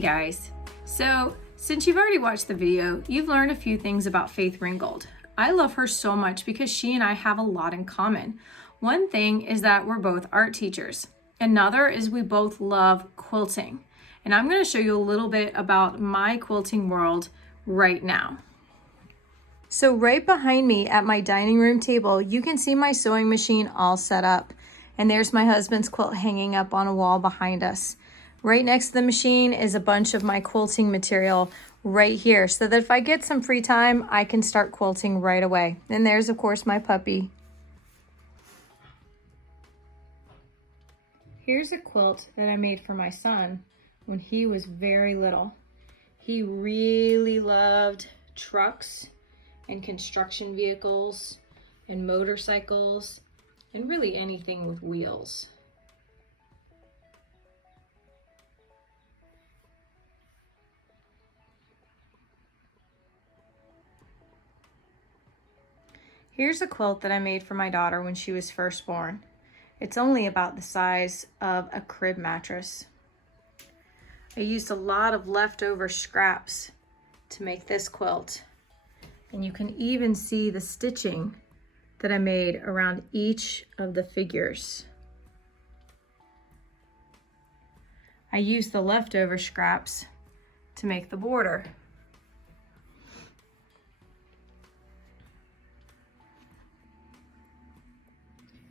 guys, so since you've already watched the video, you've learned a few things about Faith Ringgold. I love her so much because she and I have a lot in common. One thing is that we're both art teachers. Another is we both love quilting. And I'm going to show you a little bit about my quilting world right now. So right behind me at my dining room table, you can see my sewing machine all set up. And there's my husband's quilt hanging up on a wall behind us. Right next to the machine is a bunch of my quilting material right here, so that if I get some free time, I can start quilting right away. And there's, of course, my puppy. Here's a quilt that I made for my son when he was very little. He really loved trucks and construction vehicles and motorcycles and really anything with wheels. Here's a quilt that I made for my daughter when she was first born. It's only about the size of a crib mattress. I used a lot of leftover scraps to make this quilt. And you can even see the stitching that I made around each of the figures. I used the leftover scraps to make the border.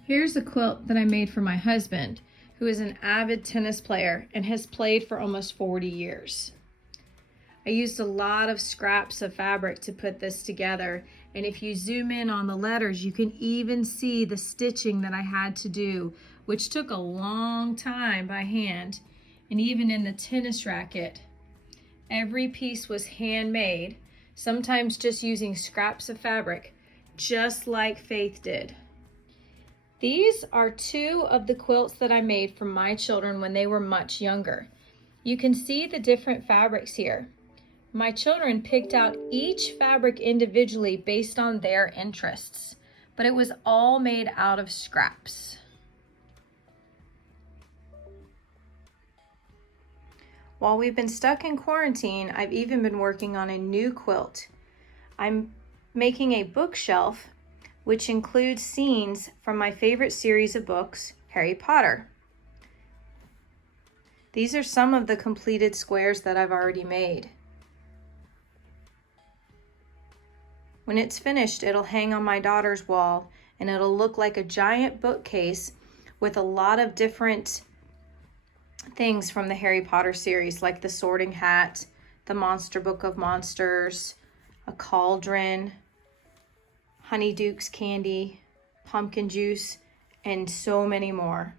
Here's a quilt that I made for my husband, who is an avid tennis player and has played for almost 40 years. I used a lot of scraps of fabric to put this together, and if you zoom in on the letters, you can even see the stitching that I had to do, which took a long time by hand. And even in the tennis racket, every piece was handmade, sometimes just using scraps of fabric, just like Faith did. These are two of the quilts that I made for my children when they were much younger. You can see the different fabrics here. My children picked out each fabric individually based on their interests, but it was all made out of scraps. While we've been stuck in quarantine, I've even been working on a new quilt. I'm making a bookshelf which includes scenes from my favorite series of books, Harry Potter. These are some of the completed squares that I've already made. When it's finished, it'll hang on my daughter's wall, and it'll look like a giant bookcase with a lot of different things from the Harry Potter series, like the Sorting Hat, the Monster Book of Monsters, a cauldron, Honeyduke's candy, pumpkin juice, and so many more.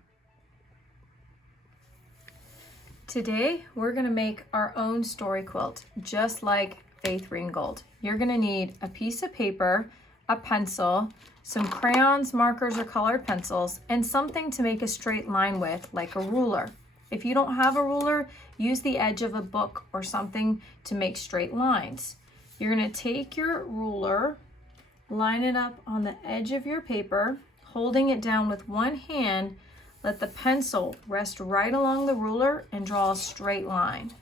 Today, we're gonna make our own story quilt, just like Faith Ringgold. You're gonna need a piece of paper, a pencil, some crayons, markers, or colored pencils, and something to make a straight line with, like a ruler. If you don't have a ruler, use the edge of a book or something to make straight lines. You're gonna take your ruler, line it up on the edge of your paper, holding it down with one hand. Let the pencil rest right along the ruler and draw a straight line.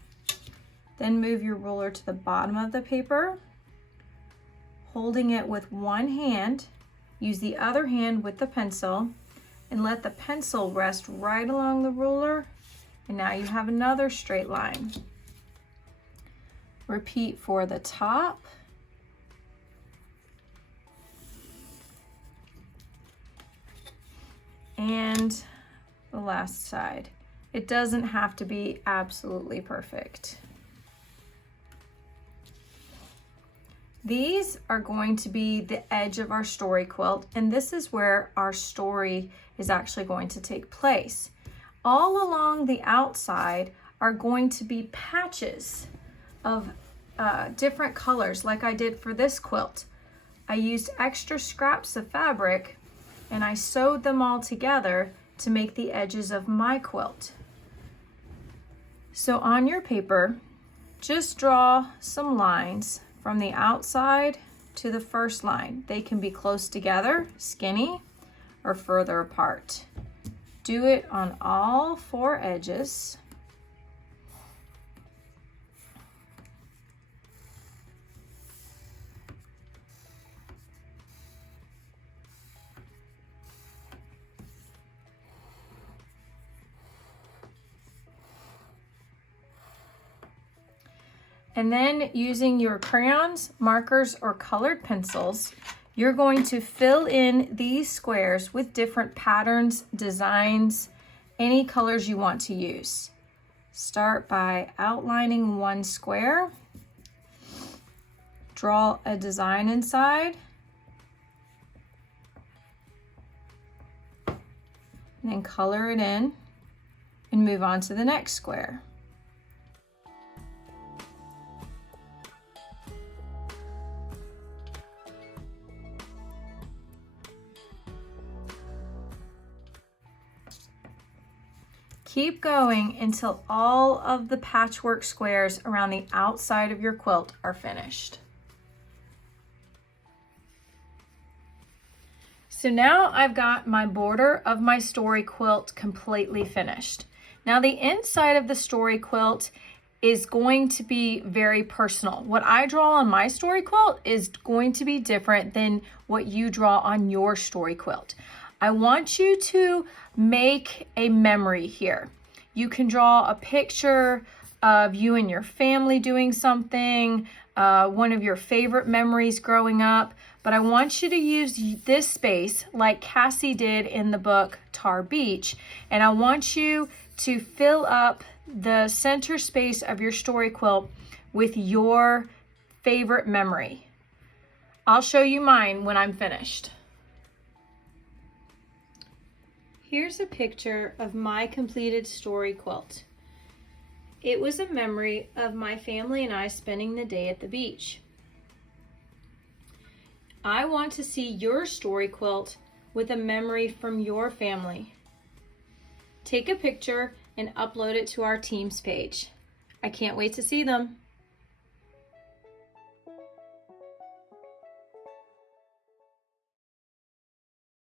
Then move your ruler to the bottom of the paper, holding it with one hand. Use the other hand with the pencil and let the pencil rest right along the ruler. And now you have another straight line. Repeat for the top. And the last side. It doesn't have to be absolutely perfect. These are going to be the edge of our story quilt, and this is where our story is actually going to take place. All along the outside are going to be patches of different colors, like I did for this quilt. I used extra scraps of fabric and I sewed them all together to make the edges of my quilt. So on your paper, just draw some lines from the outside to the first line. They can be close together, skinny, or further apart. Do it on all four edges. And then using your crayons, markers, or colored pencils, you're going to fill in these squares with different patterns, designs, any colors you want to use. Start by outlining one square. Draw a design inside. And then color it in and move on to the next square. Keep going until all of the patchwork squares around the outside of your quilt are finished. So now I've got my border of my story quilt completely finished. Now the inside of the story quilt is going to be very personal. What I draw on my story quilt is going to be different than what you draw on your story quilt. I want you to make a memory here. You can draw a picture of you and your family doing something, one of your favorite memories growing up, but I want you to use this space like Cassie did in the book Tar Beach, and I want you to fill up the center space of your story quilt with your favorite memory. I'll show you mine when I'm finished. Here's a picture of my completed story quilt. It was a memory of my family and I spending the day at the beach. I want to see your story quilt with a memory from your family. Take a picture and upload it to our Teams page. I can't wait to see them.